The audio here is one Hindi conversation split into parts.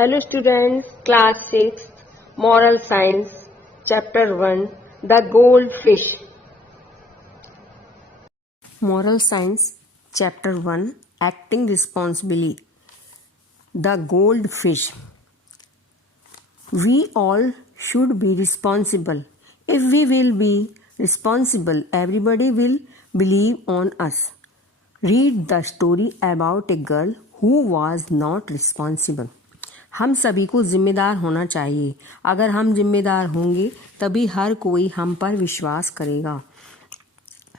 Hello students, class 6, Moral Science, Chapter 1, The Goldfish. Moral Science, Chapter 1, Acting Responsibly. The Goldfish. We all should be responsible. If we will be responsible, everybody will believe on us. Read the story about a girl who was not responsible. हम सभी को जिम्मेदार होना चाहिए. अगर हम जिम्मेदार होंगे तभी हर कोई हम पर विश्वास करेगा.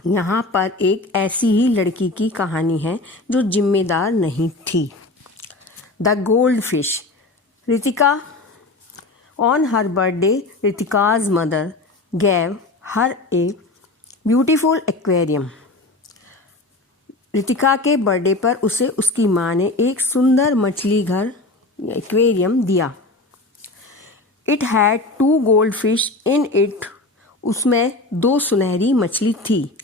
यहाँ पर एक ऐसी ही लड़की की कहानी है जो जिम्मेदार नहीं थी. The gold fish. Ritika. On her birthday Ritika's mother gave her a beautiful aquarium. Ritika के बर्थडे पर उसे उसकी माँ ने एक सुंदर मछली घर एक्वेरियम दिया. It had 2 gold fish in it. उसमें 2 सुनहरी मछली थी.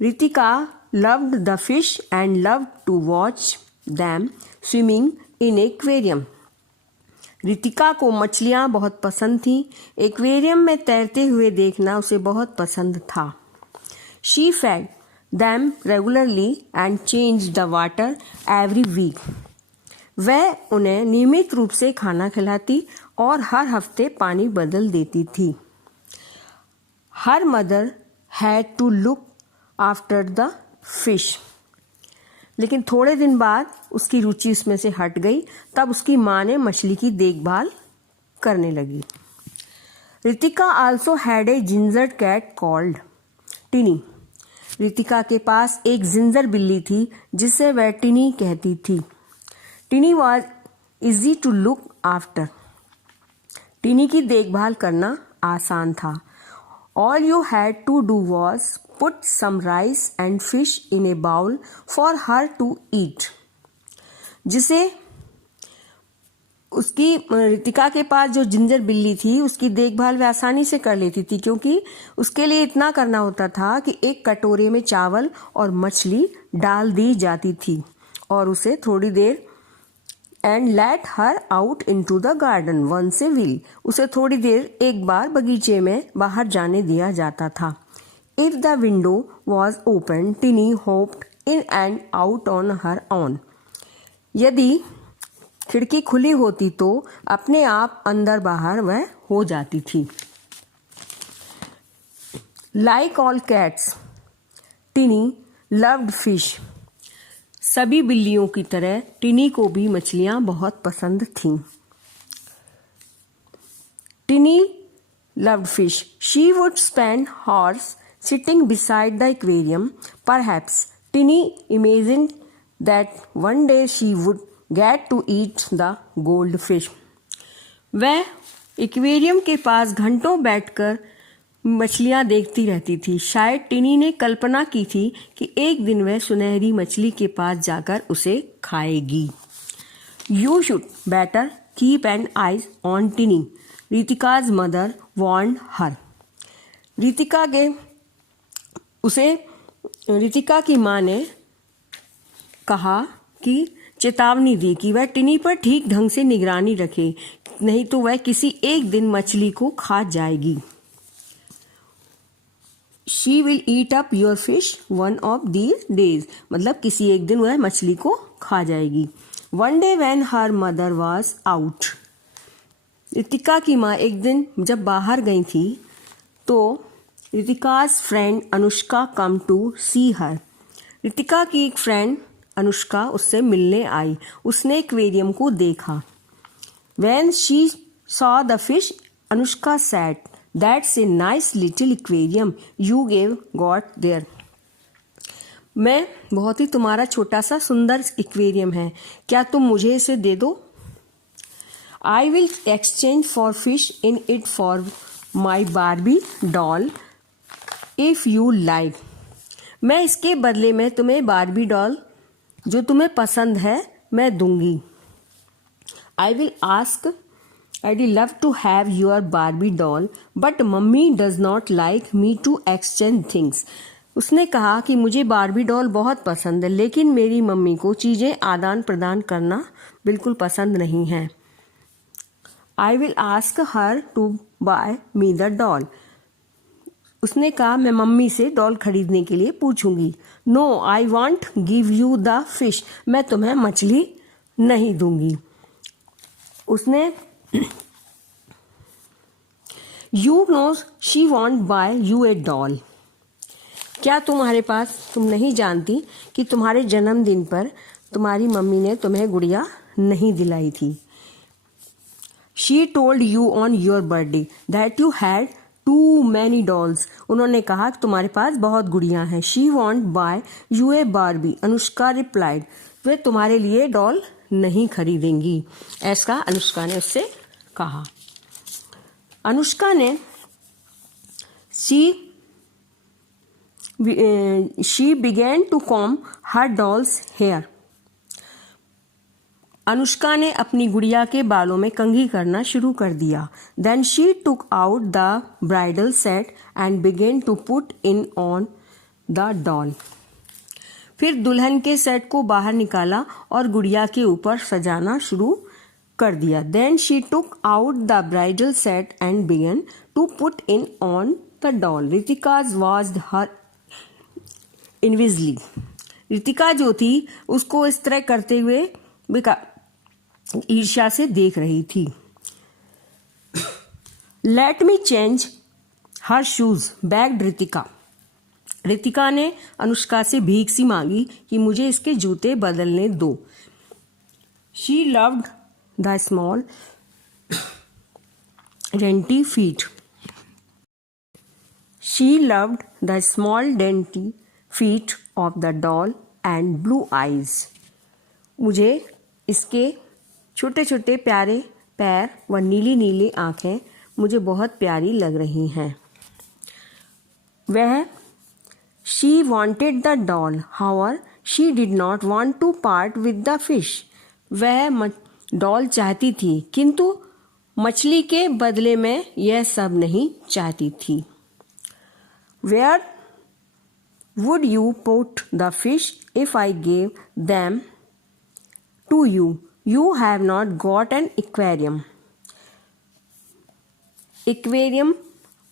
Ritika loved the fish and loved to watch them swimming in aquarium. Ritika को मछलियाँ बहुत पसंद थीं. एक्वेरियम में तैरते हुए देखना उसे बहुत पसंद था. She fed them regularly and changed the water every week. वह उन्हें नियमित रूप से खाना खिलाती और हर हफ्ते पानी बदल देती थी. Her mother had to look after the fish. लेकिन थोड़े दिन बाद उसकी रुचि उसमें से हट गई. तब उसकी माँ ने मछली की देखभाल करने लगी. Ritika also had a ginger cat called टिनी. Ritika के पास एक जिंजर बिल्ली थी जिसे वह टिनी कहती थी. टिनी was easy to look after. टिनी की देखभाल करना आसान था. All you had to do was put some rice and fish in a bowl for her to eat. जिसे उसकी रितिका के पास जो जिंजर बिल्ली थी उसकी देखभाल वह आसानी से कर लेती थी, क्योंकि उसके लिए इतना करना होता था कि एक कटोरे में चावल और मछली डाल दी जाती थी और उसे थोड़ी देर and let her out into the garden once a week. उसे थोड़ी देर एक बार बगीचे में बाहर जाने दिया जाता था. If the window was open टिनी hoped in and out on her on. यदि खिड़की खुली होती तो अपने आप अंदर बाहर वह हो जाती थी. Like all cats टिनी loved fish. सभी बिल्लियों की तरह टिनी को भी मछलियां बहुत पसंद थीं. टिनी loved fish. She would spend hours sitting beside the aquarium. Perhaps Tinny imagined that one day she would get to eat the goldfish. वह एक्वेरियम के पास घंटों बैठकर मछलियां देखती रहती थी. शायद टिनी ने कल्पना की थी कि एक दिन वह सुनहरी मछली के पास जाकर उसे खाएगी. You should better keep an eye on Tinny. रितिका's mother warned her. Ritika की माँ ने कहा कि चेतावनी दी कि वह टिनी पर ठीक ढंग से निगरानी रखे, नहीं तो वह किसी एक दिन मछली को खा जाएगी. She will eat up your fish one of these days. मतलब किसी एक दिन वह मछली को खा जाएगी. One day when her mother was out. Ritika की माँ एक दिन जब बाहर गई थी तो रितिका's friend Anushka come to see her. Ritika की एक फ्रेंड अनुष्का उससे मिलने आई. उसने एक्वेरियम को देखा. When she saw the fish, Anushka said, "That's a nice little aquarium you got there." मैं बहुत ही तुम्हारा छोटा सा सुंदर एक्वेरियम है, क्या तुम मुझे इसे दे दो? I will exchange for fish in it for my Barbie doll if you like. मैं इसके बदले में तुम्हें बारबी डॉल जो तुम्हें पसंद है मैं दूंगी. I'd love to have your Barbie doll, but mummy does not like me to exchange things. उसने कहा कि मुझे बारबी डॉल बहुत पसंद है, लेकिन मेरी मम्मी को चीजें आदान प्रदान करना बिल्कुल पसंद नहीं है। I will ask her to buy me the doll. उसने कहा मैं मम्मी से डॉल खरीदने के लिए पूछूंगी। No I won't give you the fish. मैं तुम्हें मछली नहीं दूंगी। उसने you know she want buy you a doll. क्या तुम नहीं जानती कि तुम्हारे जन्मदिन पर तुम्हारी मम्मी ने तुम्हें गुड़िया नहीं दिलाई थी। She told you on your birthday that you had too many dolls. उन्होंने कहा कि तुम्हारे पास बहुत गुड़ियां हैं। She want buy you a Barbie. Anushka replied, वे तुम्हारे लिए डॉल नहीं खरीदेंगी। ऐसा अनुष्का ने उससे कहा। अनुष्का ने she began to comb her doll's hair. Anushka ने अपनी गुड़िया के बालों में कंघी करना शुरू कर दिया। Then she took out the bridal set and began to put in on the doll. फिर दुल्हन के सेट को बाहर निकाला और गुड़िया के ऊपर सजाना शुरू कर दिया। Then she took out the bridal set and began to put in on the doll. Ritika watched her enviously. Ritika जो थी उसको इस तरह करते हुए ईर्ष्या से देख रही थी। Let me change her shoes, begged Ritika. Ritika ने अनुष्का से भीख सी मांगी कि मुझे इसके जूते बदलने दो। She loved the small dainty feet. She loved the small dainty feet of the doll and blue eyes. मुझे इसके छोटे छोटे प्यारे पैर व नीली नीली आंखें मुझे बहुत प्यारी लग रही हैं। वह She wanted the doll, however, she did not want to part with the fish. वह डॉल चाहती थी किंतु मछली के बदले में यह सब नहीं चाहती थी। Where would you put the fish if I gave them to you? You have not got an aquarium. Aquarium,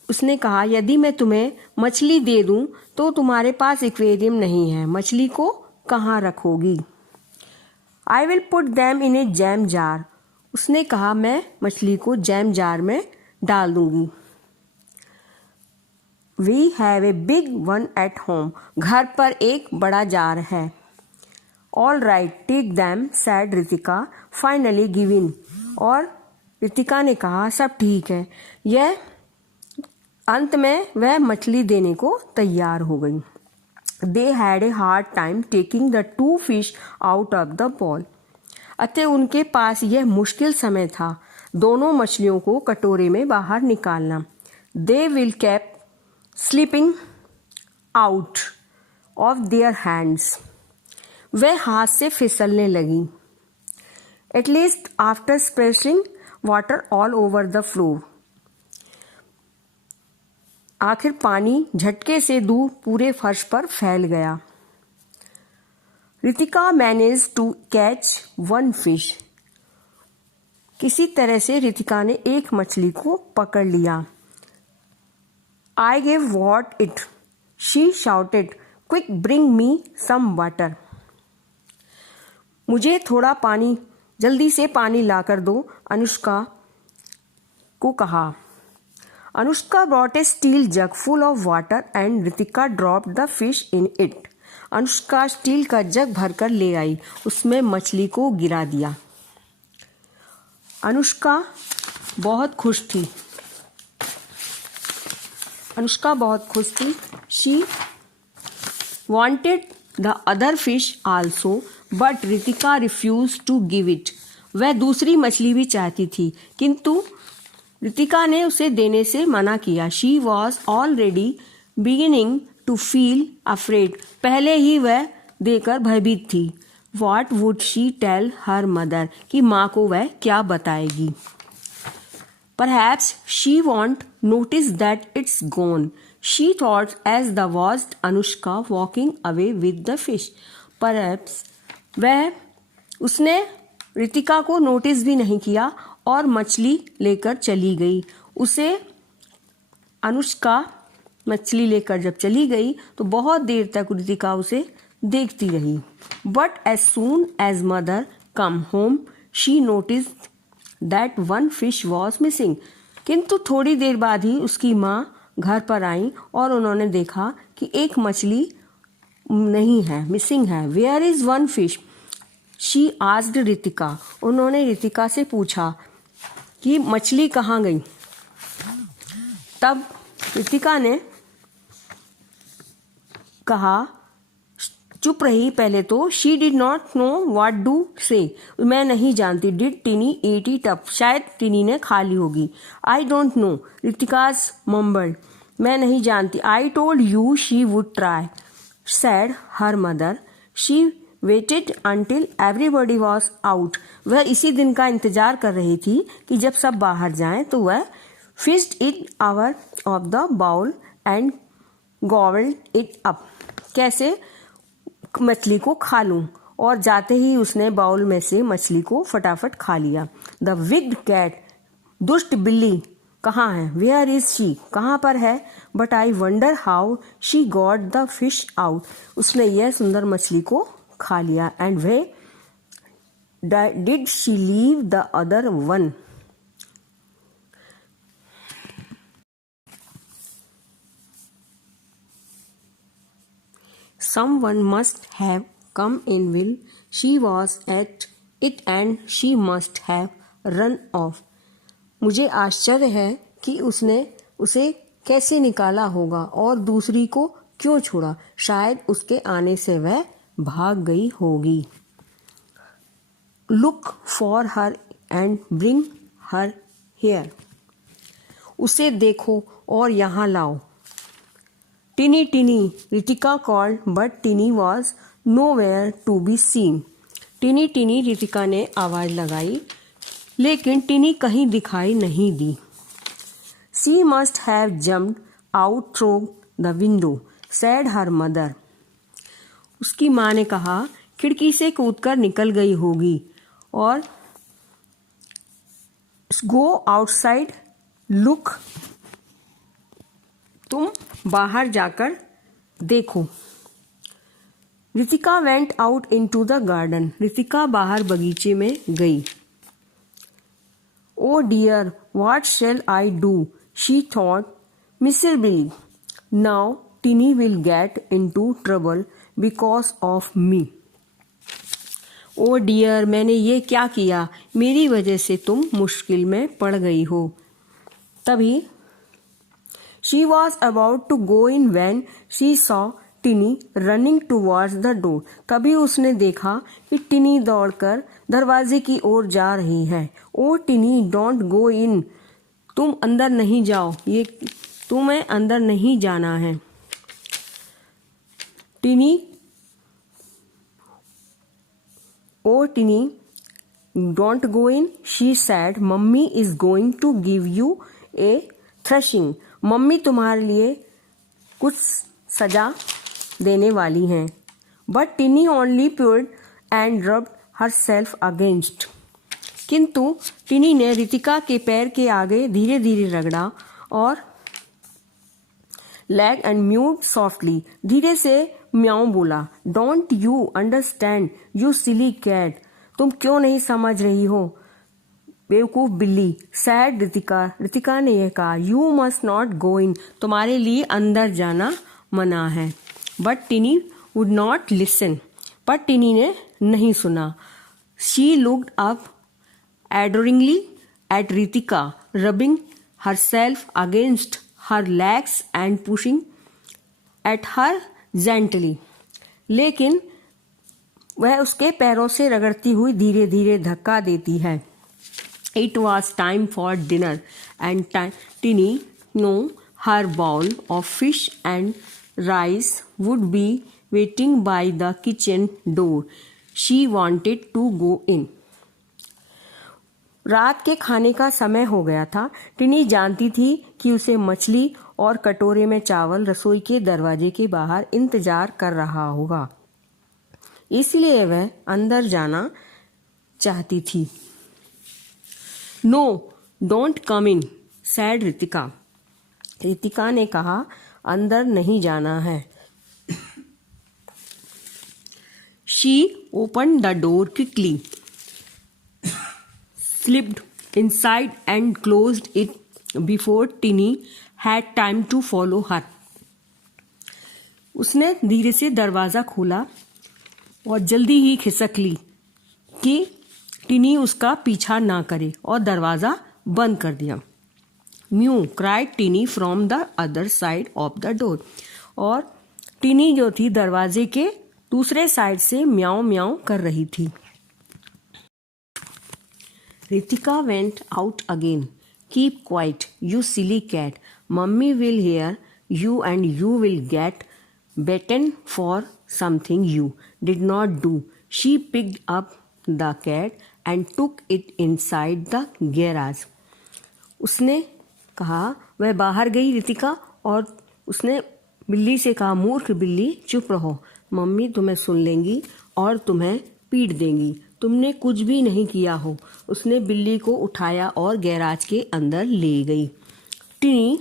उसने कहा यदि मैं तुम्हें मछली दे दूं तो तुम्हारे पास एक्वेरियम नहीं है, मछली को कहाँ रखोगी। I will put them in a jam jar. उसने कहा मैं मछली को जैम जार में डाल दूंगी। We have a big one at home. घर पर एक बड़ा जार है। All right take them said Ritika finally give in. और रितिका ने कहा सब ठीक है। यह अंत में वह मछली देने को तैयार हो गई। They had a hard time taking the two fish out of the ball. अतः उनके पास यह मुश्किल समय था दोनों मछलियों को कटोरे में बाहर निकालना। They will keep slipping out of their hands. वह हाथ से फिसलने लगी। At least after splashing water all over the floor. आखिर पानी झटके से दूर पूरे फर्श पर फैल गया। Ritika manage to catch one fish. किसी तरह से रितिका ने एक मछली को पकड़ लिया। I give what it, she shouted, quick bring me some water. मुझे थोड़ा पानी, जल्दी से पानी लाकर दो, अनुष्का को कहा। Anushka brought a steel jug full of water and Ritika dropped the fish in it. Anushka steel का जग भरकर ले आई, उसमें मछली को गिरा दिया। अनुष्का बहुत खुश थी। She wanted the other fish also, but Ritika refused to give it. वह दूसरी मछली भी चाहती थी किंतु रितिका ने उसे देने से मना किया। She was already beginning to feel afraid. पहले ही वह देकर भयभीत थी। What would she tell her mother? कि माँ को वह क्या बताएगी। Perhaps she won't notice that it's gone. She thought as the watched Anushka walking away with the fish. Perhaps उसने रितिका को नोटिस भी नहीं किया और मछली लेकर चली गई. उसे अनुष्का मछली लेकर जब चली गई तो बहुत देर तक रितिका उसे देखती रही. But as soon as mother come home, she noticed that one fish was missing. किंतु थोड़ी देर बाद ही उसकी माँ घर पर आई और उन्होंने देखा कि एक मछली नहीं है, मिसिंग है. Where is one fish? She asked Ritika. उन्होंने रितिका से पूछा कि मछली कहाँ गई. तब रितिका ने कहा, चुप रही पहले तो. She did not know what to say. मैं नहीं जानती. Did Tinny eat it up. शायद टिनी ने खा ली होगी. I don't know. Ritika's mumbled. मैं नहीं जानती. I told you she would try, said her mother. She waited until everybody was out. वह इसी दिन का इंतजार कर रही थी कि जब सब बाहर जाएं तो वह fished it out of the bowl and gobbled it up. कैसे मछली को खा लूं. और जाते ही उसने बाउल में से मछली को फटाफट खा लिया. The wicked cat. दुष्ट बिल्ली कहाँ है. Where is she. कहाँ पर है. But I wonder how she got the fish out. उसने यह सुंदर मछली को खा लिया. And why did she leave the other one. Someone must have come in while she was at it and she must have run off. मुझे आश्चर्य है कि उसने उसे कैसे निकाला होगा और दूसरी को क्यों छोड़ा. शायद उसके आने से वह भाग गई होगी. Look for her and bring her here. उसे देखो और यहाँ लाओ. Tinny Tinny. Ritika called but Tinny was nowhere to be seen. Tinny Tinny Ritika ने आवाज लगाई लेकिन टिनी कहीं दिखाई नहीं दी. She must have jumped out through the window, said her mother. उसकी माँ ने कहा खिड़की से कूदकर निकल गई होगी. और गो आउटसाइड लुक. तुम बाहर जाकर देखो. Ritika went out into the garden. Ritika बाहर बगीचे में गई. Oh dear what shall I do, she thought miserably. Now Tinny will get into trouble because of me. Oh dear मैंने ये क्या किया, मेरी वजह से तुम मुश्किल में पड़ गई हो. तभी She was about to go in when she saw Tinny running towards the door. तभी उसने देखा कि टिनी दौड़कर दरवाजे की ओर जा रही है. ओ टिनी डोंट गो इन. तुम अंदर नहीं जाओ. ये तुम्हें अंदर नहीं जाना है. Tinny. Oh Tinny don't go in. She said mummy is going to give you a thrashing. Mummy तुम्हारे लिए कुछ सजा देने वाली हैं. But Tinny only purred and rubbed herself against. किंतु टिनी ने रितिका के पैर के आगे धीरे धीरे रगड़ा और लेग एंड म्यूड सॉफ्टली. धीरे से म्याऊं बोला. Don't you understand you silly cat. तुम क्यों नहीं समझ रही हो बेवकूफ बिल्ली. सैड रितिका. रितिका ने यह कहा. You must not go in. तुम्हारे लिए अंदर जाना मना है. But Tinny would not listen. पर टिनी ने नहीं सुना. She looked up adoringly at Ritika rubbing herself against her legs and pushing at her gently. लेकिन वह उसके पैरों से रगड़ती हुई धीरे धीरे धक्का देती है. It was time for dinner and Tinny knew her bowl of fish and rice would be waiting by the kitchen door. She wanted to go in. रात के खाने का समय हो गया था। टिनी जानती थी कि उसे मछली और कटोरे में चावल रसोई के दरवाजे के बाहर इंतजार कर रहा होगा, इसलिए वह अंदर जाना चाहती थी। No, don't come in, said Ritika. Ritika ने कहा, अंदर नहीं जाना है। She opened the door quickly, slipped inside and closed it before Tinny had time to follow her. उसने धीरे से दरवाजा खोला और जल्दी ही खिसक ली कि टिनी उसका पीछा ना करे और दरवाजा बंद कर दिया। Mu cried टिनी from the other side of the door. और टिनी जो थी दरवाजे के दूसरे साइड से म्याऊं म्याऊं कर रही थी। Ritika went out again. Keep quiet, you silly cat, mummy will hear you and you will get beaten for something you did not do. She picked up the cat and took it inside the garage. उसने कहा, वह बाहर गई रितिका और उसने बिल्ली से कहा, मूर्ख बिल्ली चुप रहो, मम्मी तुम्हें सुन लेंगी और तुम्हें पीट देंगी, तुमने कुछ भी नहीं किया हो। उसने बिल्ली को उठाया और गैराज के अंदर ले गई। टिनी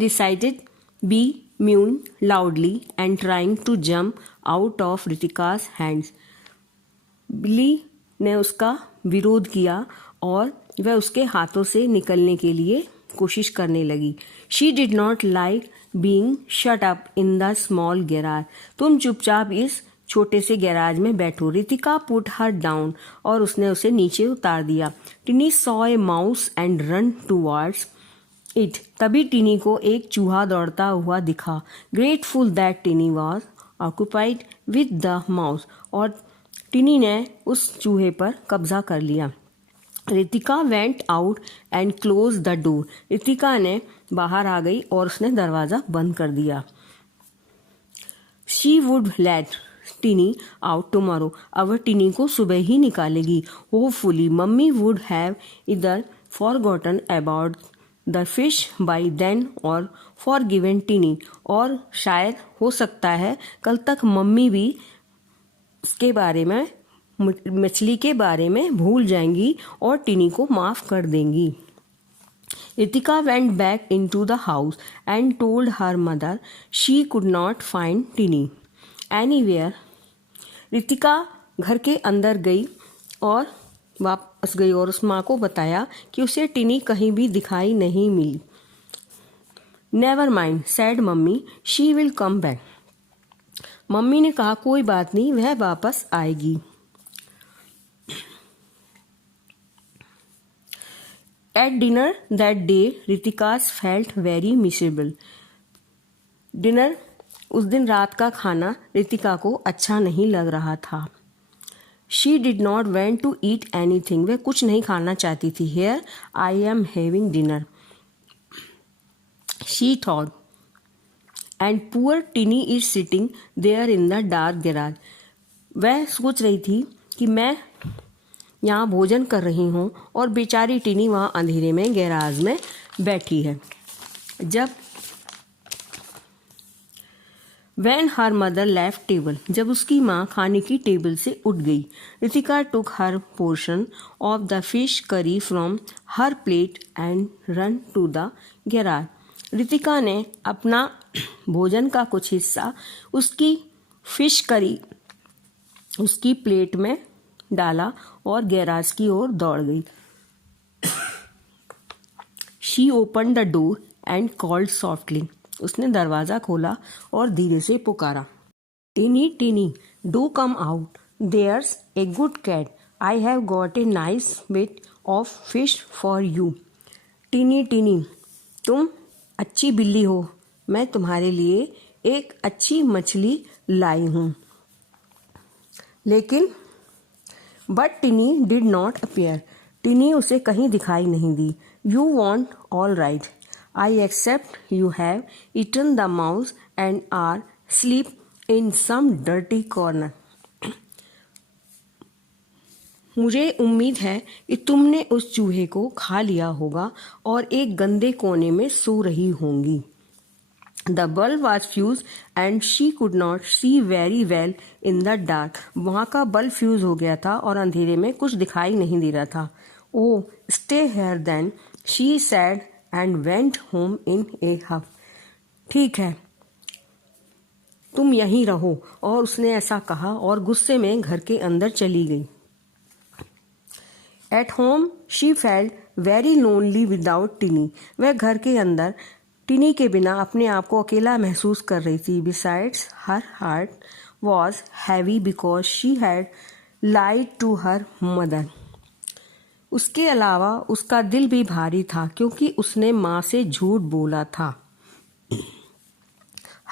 decided be mewing loudly and trying to jump out of Ritika's hands. बिल्ली ने उसका विरोध किया और वह उसके हाथों से निकलने के लिए कोशिश करने लगी। She did not like being shut up in the small garage. तुम चुपचाप इस छोटे से गैराज में बैठो। रितिका पुट हर डाउन और उसने उसे नीचे उतार दिया। टिनी saw a mouse and run towards it. तभी टिनी को एक चूहा दौड़ता हुआ दिखा। Grateful that टिनी was occupied with the mouse. और टिनी ने उस चूहे पर कब्जा कर लिया। Ritika went out and close the door. Ritika ने बाहर आ गई और उसने दरवाजा बंद कर दिया। She would let Tiny out tomorrow. अब टिनी को सुबह ही निकालेगी। Hopefully mummy would have either forgotten about the fish by then और फॉरगिवन टिनी। और शायद हो सकता है कल तक मम्मी भी इसके बारे में, मछली के बारे में भूल जाएंगी और टिनी को माफ कर देंगी। Ritika went back into the house and told her mother she could not find टिनी anywhere. Ritika घर के अंदर गई और वापस गई और उस माँ को बताया कि उसे टिनी कहीं भी दिखाई नहीं मिली। Never mind said mummy, she will come back. Mummy ने कहा, कोई बात नहीं, वह वापस आएगी। At dinner that day, Ritika's felt very miserable. Dinner उस दिन रात का खाना रितिका को अच्छा नहीं लग रहा था। She did not want to eat anything. वह कुछ नहीं खाना चाहती थी। Here I am having dinner, she thought. And poor Tinny is sitting there in the dark garage. वह सोच रही थी कि मैं यहाँ भोजन कर रही हूँ और बेचारी टिनी वहाँ अंधेरे में गैराज में बैठी है। When her mother left table, जब उसकी माँ खाने की टेबल से उठ गई। Ritika took her portion of the fish curry from her plate and ran to the garage. Ritika ने अपना भोजन का कुछ हिस्सा उसकी फिश करी उसकी प्लेट में डाला और गैराज की ओर दौड़ गई। She opened the door and called softly. उसने दरवाजा खोला और धीरे से पुकारा, टिनी टिनी, do come out. There's a good cat. I have got a nice bit of fish for you. टिनी टिनी, तुम अच्छी बिल्ली हो, मैं तुम्हारे लिए एक अच्छी मछली लाई हूँ। लेकिन but Tinny did not appear. Tinny उसे कहीं दिखाई नहीं दी। You want all right, I except you have eaten the mouse and are sleep in some dirty corner. मुझे उम्मीद है कि तुमने उस चूहे को खा लिया होगा और एक गंदे कोने में सो रही होंगी. The bulb was fused and she could not see very well in the dark. वहाँ का बल्ब फ्यूज हो गया था और अंधेरे में कुछ दिखाई नहीं दे रहा था. Oh, stay here then, she said and went home in a huff. ठीक है, तुम यहीं रहो, और उसने ऐसा कहा और गुस्से में घर के अंदर चली गई. At home, she felt very lonely without Tinny. वह घर के अंदर टिनी के बिना अपने आप को अकेला महसूस कर रही थी. Besides, her heart was heavy because she had lied to her mother. उसके अलावा उसका दिल भी भारी था क्योंकि उसने माँ से झूठ बोला था.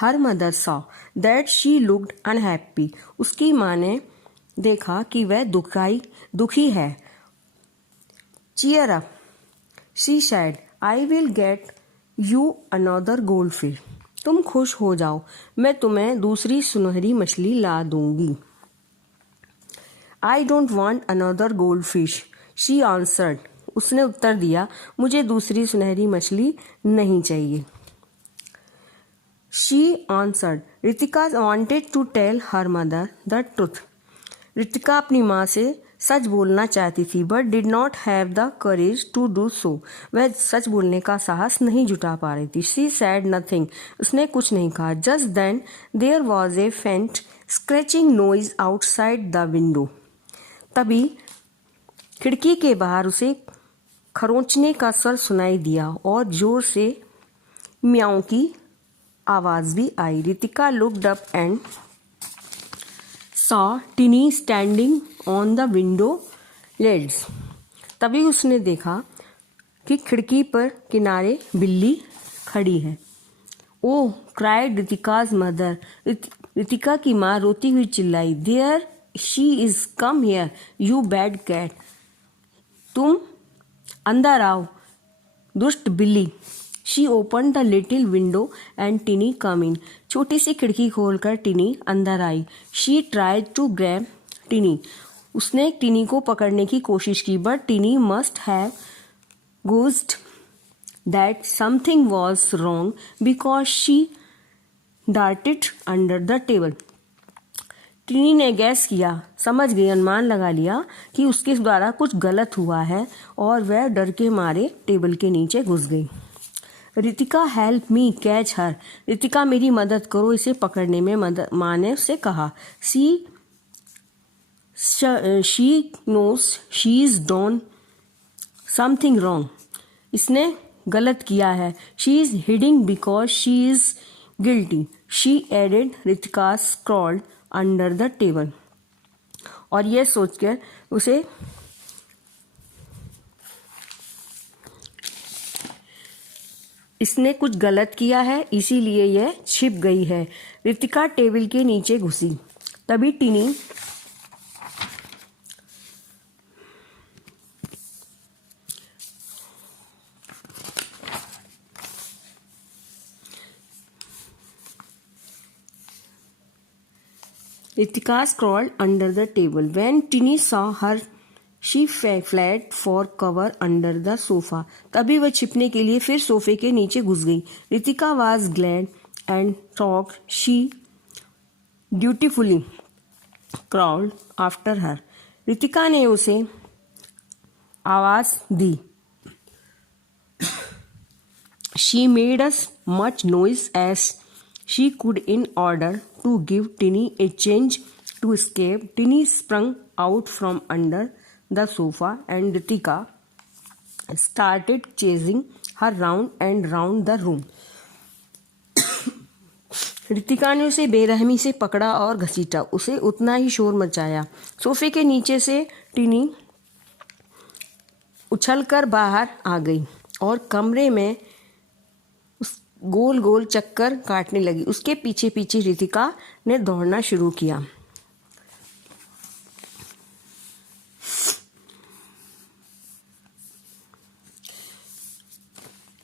Her mother saw that she looked unhappy. उसकी माँ ने देखा कि वह दुखी है. Cheer up, she said. I will get you another goldfish. तुम खुश हो जाओ, मैं तुम्हें दूसरी सुनहरी मछली ला दूंगी. I don't want another goldfish, she answered. उसने उत्तर दिया, मुझे दूसरी सुनहरी मछली नहीं चाहिए. She answered. Ritika wanted to tell her mother the truth. Ritika अपनी माँ से सच बोलना चाहती थी but did not have the courage to do so. वह सच बोलने का साहस नहीं जुटा पा रही थी. She said nothing. उसने कुछ नहीं कहा. Just then there was a faint scratching noise outside the window. तभी खिड़की के बाहर उसे खरोंचने का स्वर सुनाई दिया और जोर से म्याऊं की आवाज भी आई. Ritika looked up and saw Tinny standing on the window ledge. तभी उसने देखा कि खिड़की पर किनारे बिल्ली खड़ी है. ओह, cried रितिका's mother. रितिका की माँ रोती हुई चिल्लाई. There she is, come here, you bad cat. तुम अंदर आओ, दुष्ट बिल्ली. She opened the little window and Tinny came in. छोटी सी खिड़की खोलकर टिनी अंदर आई. She tried to grab Tinny. उसने टिनी को पकड़ने की कोशिश की but Tinny must have guessed that something was wrong because she darted under the table. टिनी ने गैस किया, समझ गई, अनुमान लगा लिया कि उसके द्वारा कुछ गलत हुआ है और वह डर के मारे टेबल के नीचे घुस गई. Ritika help me catch her. Ritika मेरी मदद करो इसे पकड़ने में, माँ ने उससे कहा. She knows she is done something wrong. इसने गलत किया है. She is hiding because she is guilty. She added. Ritika crawled under the table. और यह सोचकर उसे इसने कुछ गलत किया है इसीलिए यह छिप गई है. रितिका टेबल के नीचे घुसी. तभी टिनी Ritika crawled under the table. When Tinny saw her, she fled for cover under the sofa. तभी वह छिपने के लिए फिर सोफे के नीचे घुस गई. Ritika was glad and thought she dutifully crawled after her. Ritika ने उसे आवाज दी. She made as much noise as she could in order to give Tinny a chance to escape. Tinny sprung out from under the sofa and Ritika started chasing her round and round the room. Ritika ने उसे बेरहमी से पकड़ा और घसीटा. उसे उतना ही शोर मचाया. सोफे के नीचे से टिनी उछलकर बाहर आ गई और कमरे में गोल गोल चक्कर काटने लगी. उसके पीछे पीछे रितिका ने दौड़ना शुरू किया.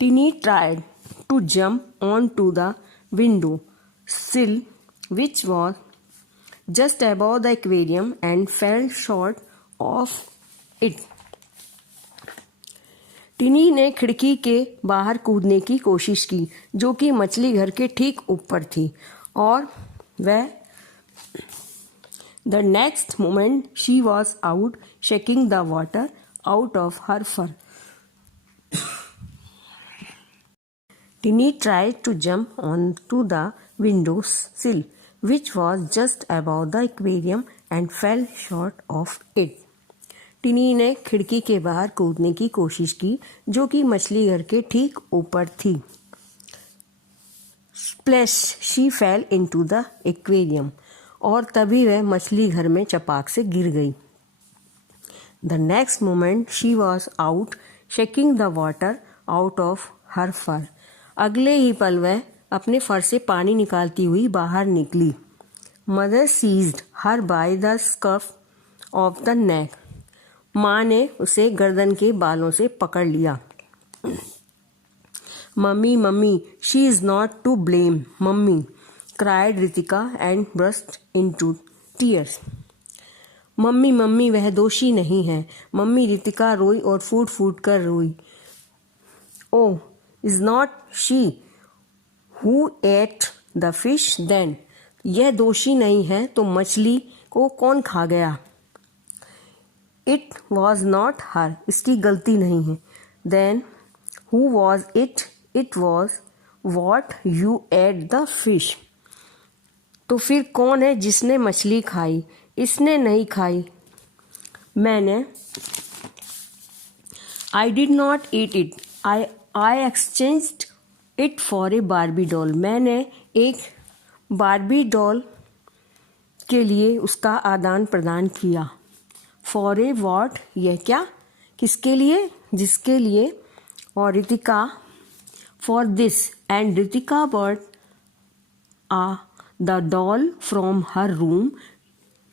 Tinny tried to jump onto the window sill which was just above the aquarium and fell short of it. टिनी ने खिड़की के बाहर कूदने की कोशिश की जो कि मछली घर के ठीक ऊपर थी और वह The next moment she was out shaking the water out of her fur. Tinny tried to jump onto the window sill, which was just above the aquarium, and fell short of it. टिनी ने खिड़की के बाहर कूदने की कोशिश की जो कि मछली घर के ठीक ऊपर थी. Splash! She fell into the aquarium. और तभी वह मछली घर में चपाक से गिर गई. The next moment she was out shaking the water out of her fur. अगले ही पल वह अपने फर से पानी निकालती हुई बाहर निकली. Mother seized her by the scruff of the neck. माँ ने उसे गर्दन के बालों से पकड़ लिया. Mummy mummy she is not to blame mummy cried Ritika and burst into tears. Mummy mummy वह दोषी नहीं है. मम्मी रितिका रोई और फूट फूट कर रोई. Oh, is not she who ate the fish then? यह दोषी नहीं है तो मछली को कौन खा गया? It was not her. इसकी गलती नहीं है. Then who was it? It was what you ate the fish. तो फिर कौन है जिसने मछली खाई? इसने नहीं खाई. मैंने I did not eat it. I exchanged it for a Barbie doll. मैंने एक बारबी डॉल के लिए उसका आदान प्रदान किया. For a what? यह क्या? किसके लिए? जिसके लिए. और Ritika for this. And Ritika bought the doll from her room.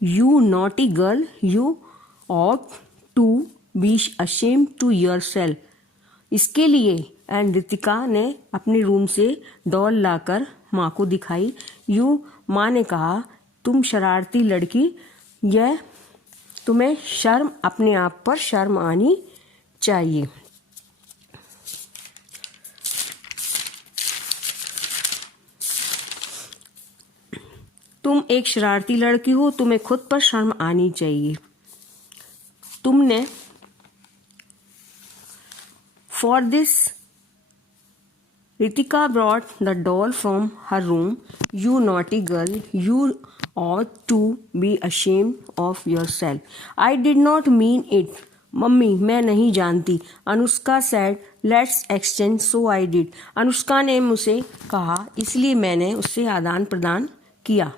You naughty girl, you ought to be ashamed to yourself. इसके लिए. एंड रितिका ने अपने रूम से डॉल लाकर माँ को दिखाई. माँ ने कहा तुम शरारती लड़की, यह तुम्हें शर्म अपने आप पर शर्म आनी चाहिए. तुम एक शरारती लड़की हो, तुम्हें खुद पर शर्म आनी चाहिए. तुमने For this, Ritika brought the doll from her room. You naughty girl, you ought to be ashamed of yourself. I did not mean it. Mummy मैं नहीं जानती. Anushka said, let's exchange, so I did. Anushka ने मुझसे कहा इसलिए मैंने उससे आदान प्रदान किया.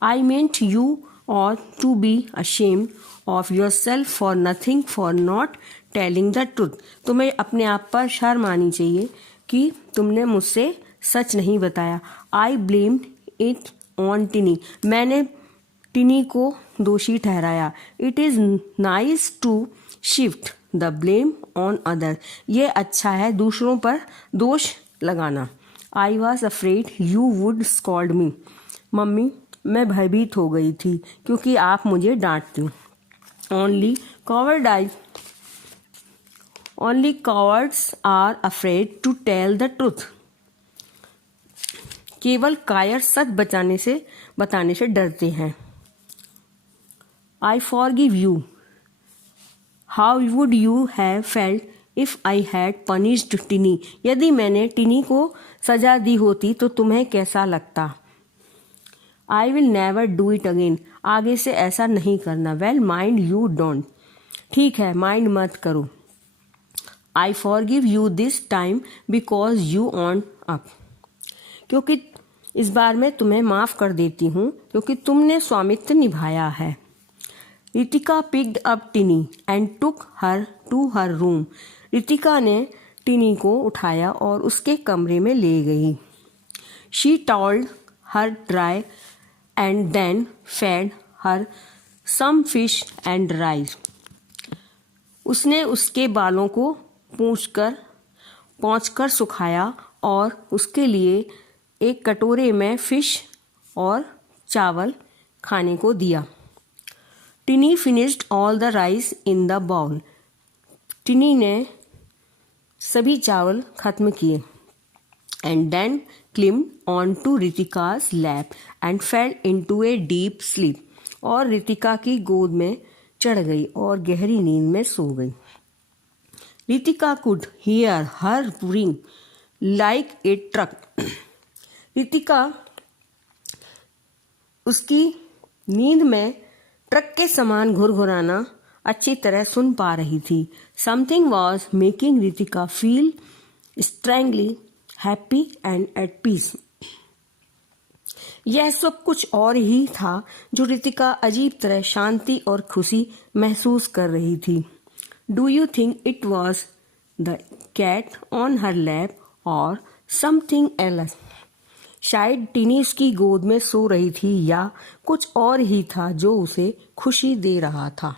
I meant you ought to be ashamed of yourself for nothing, for not telling the truth. तुम्हें अपने आप पर शर्म आनी चाहिए कि तुमने मुझसे सच नहीं बताया. I blamed it on Tinny. मैंने टिनी को दोषी ठहराया. It is nice to shift the blame on others. ये अच्छा है दूसरों पर दोष लगाना. I was afraid you would scold me. Mummy मैं भयभीत हो गई थी क्योंकि आप मुझे डांटती. Only cowards are afraid to tell the truth. केवल कायर सच बताने से डरते हैं. I forgive you. How would you have felt if I had punished Tinny? यदि मैंने टिनी को सजा दी होती तो तुम्हें कैसा लगता? I will never do it again. आगे से ऐसा नहीं करना. Well, mind you don't. ठीक है, माइंड मत करो. I forgive you this time because you own up. क्योंकि इस बार मैं तुम्हें माफ कर देती हूँ क्योंकि तुमने स्वामित्व निभाया है. Ritika picked up Tinny and took her to her room. Ritika ने टिनी को उठाया और उसके कमरे में ले गई. She toweled her dry and then fed her some fish and rice. उसने उसके बालों को पोंछकर सुखाया और उसके लिए एक कटोरे में फिश और चावल खाने को दिया। Tinny finished all the rice in the bowl. Tinny ने सभी चावल खत्म किए। And then climbed on to Ritika's lap and fell into a deep sleep. और रितिका की गोद में चढ़ गई और गहरी नींद में सो गई। Ritika could hear her pouring like a truck. Ritika उसकी नींद में ट्रक के समान घुरघुराना अच्छी तरह सुन पा रही थी। Something was making Ritika feel strangely happy and at peace. यह सब कुछ और ही था जो रितिका अजीब तरह शांति और खुशी महसूस कर रही थी। Do you think it was the cat on her lap और समथिंग एल्स? शायद टिनी उसकी गोद में सो रही थी या कुछ और ही था जो उसे खुशी दे रहा था।